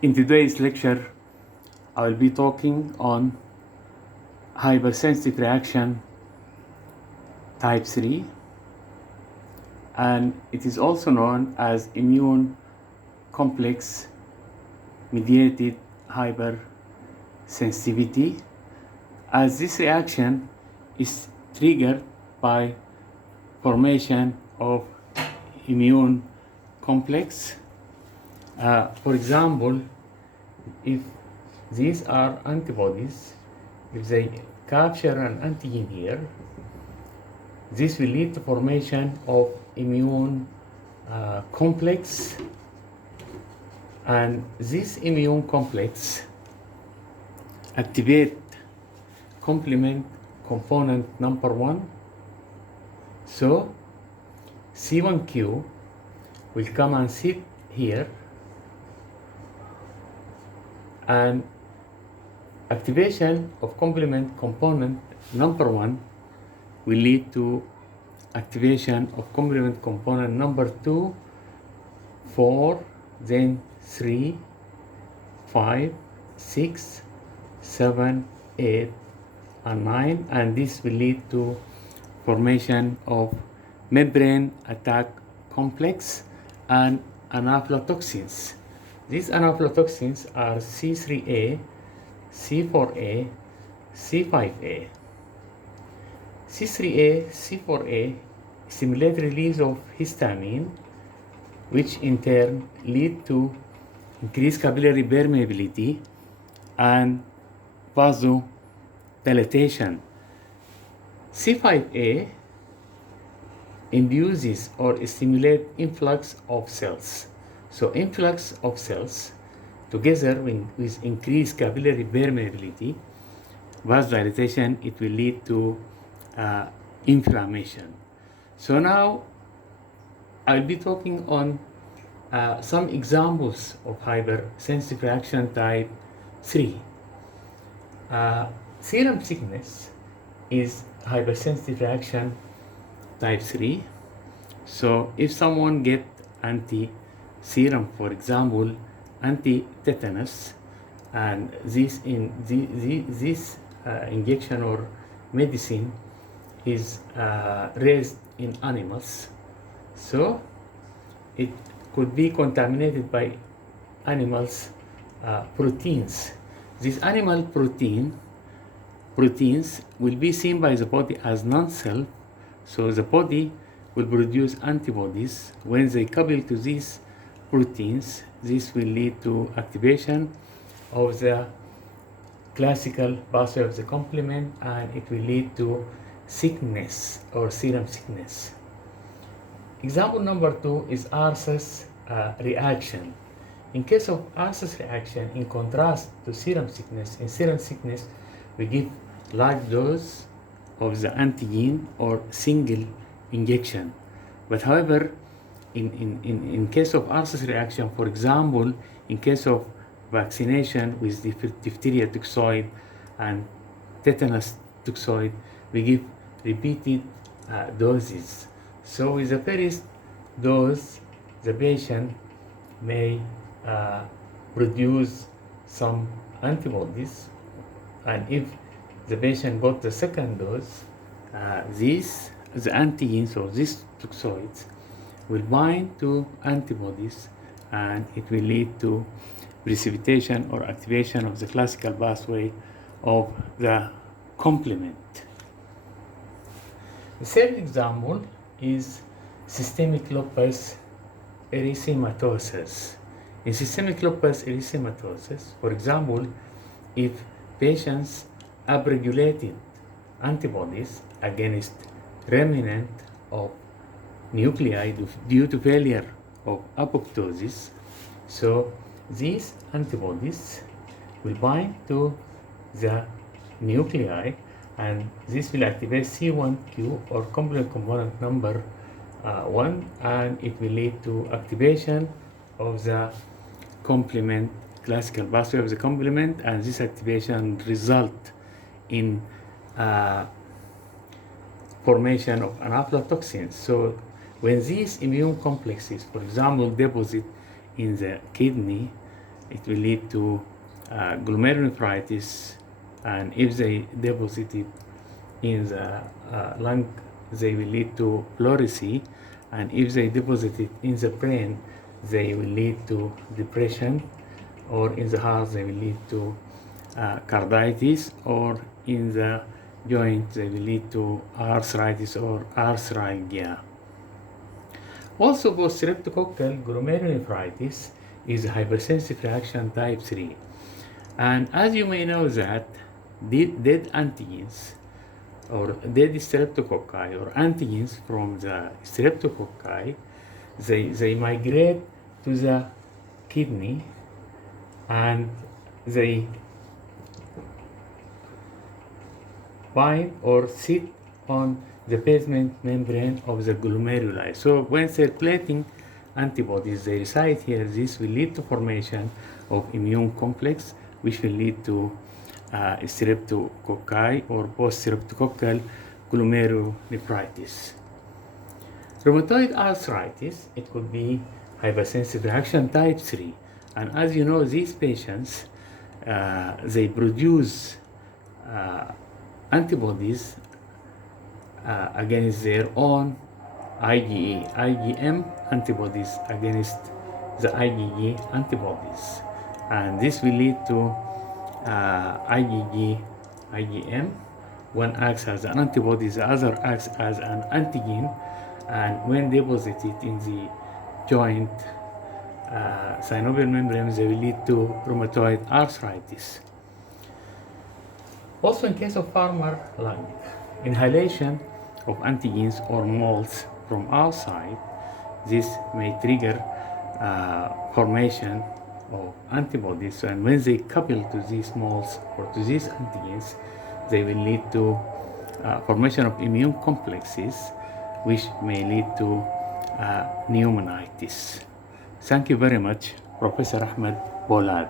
In today's lecture, I will be talking on hypersensitive reaction type 3, and it is also known as immune complex mediated hypersensitivity, as this reaction is triggered by formation of immune complex. For example, if these are antibodies, if they capture an antigen here, this will lead to formation of immune complex, and this immune complex activate complement component number 1. So C1q will come and sit here, and activation of complement component number 1 will lead to activation of complement component number 2, 4, then 3, 5, 6, 7, 8, and 9, and this will lead to formation of membrane attack complex and anaphylotoxins. These anaphylotoxins are C3A, C4A, C5A. C3A, C4A stimulate release of histamine, which in turn lead to increased capillary permeability and vasodilatation. C5A induces or stimulate influx of cells. So influx of cells together with increased capillary permeability, vasodilatation, it will lead to inflammation. So now I'll be talking on some examples of hypersensitive reaction type 3. Serum sickness is hypersensitive reaction type 3. So if someone get anti-serum, for example, anti-tetanus, and this injection or medicine is raised in animals, so it could be contaminated by animals' proteins. These animal proteins will be seen by the body as non-self, so the body will produce antibodies. When they couple to these proteins, this will lead to activation of the classical pathway of the complement, and it will lead to sickness or serum sickness. Example number 2 is RSS reaction. In case of RSS reaction, in contrast to serum sickness, in serum sickness we give large dose of the antigen or single injection. But however, in case of RSS reaction, for example, in case of vaccination with the diphtheria toxoid and tetanus toxoid, we give repeated doses. So with the first dose, the patient may produce some antibodies, and if the patient got the second dose, the antigens or these toxoids will bind to antibodies, and it will lead to precipitation or activation of the classical pathway of the complement. The third example is systemic lupus erythematosus. In systemic lupus erythematosus, for example, if patients upregulated antibodies against remnant of nuclei due to failure of apoptosis, so these antibodies will bind to the nuclei, and this will activate C1q or complement component number 1, and it will lead to activation of the complement, classical pathway of the complement, and this activation result in formation of anaphylotoxins. So when these immune complexes, for example, deposit in the kidney, it will lead to glomerulonephritis, and if they deposit it in the lung, they will lead to pleurisy, and if they deposit it in the brain, they will lead to depression, or in the heart, they will lead to carditis, or in the joint, they will lead to arthritis or arthralgia. Also, post-streptococcal glomerulonephritis is a hypersensitive reaction type 3. And as you may know that dead antigens or dead streptococci or antigens from the streptococci, they migrate to the kidney and they bind or sit on the basement membrane of the glomeruli. So when circulating antibodies, they reside here. This will lead to formation of immune complex, which will lead to streptococci or post-streptococcal glomerulonephritis. Rheumatoid arthritis, it could be hypersensitive reaction type 3. And as you know, these patients, they produce antibodies against their own IgM antibodies against the IgG antibodies. And this will lead to IgM. One acts as an antibody, the other acts as an antigen, and when deposited in the joint synovial membrane, they will lead to rheumatoid arthritis. Also, in case of farmer lung, inhalation of antigens or moles from outside, this may trigger formation of antibodies, and when they couple to these moles or to these antigens, they will lead to formation of immune complexes, which may lead to pneumonitis. Thank you very much, Professor Ahmed Bolad.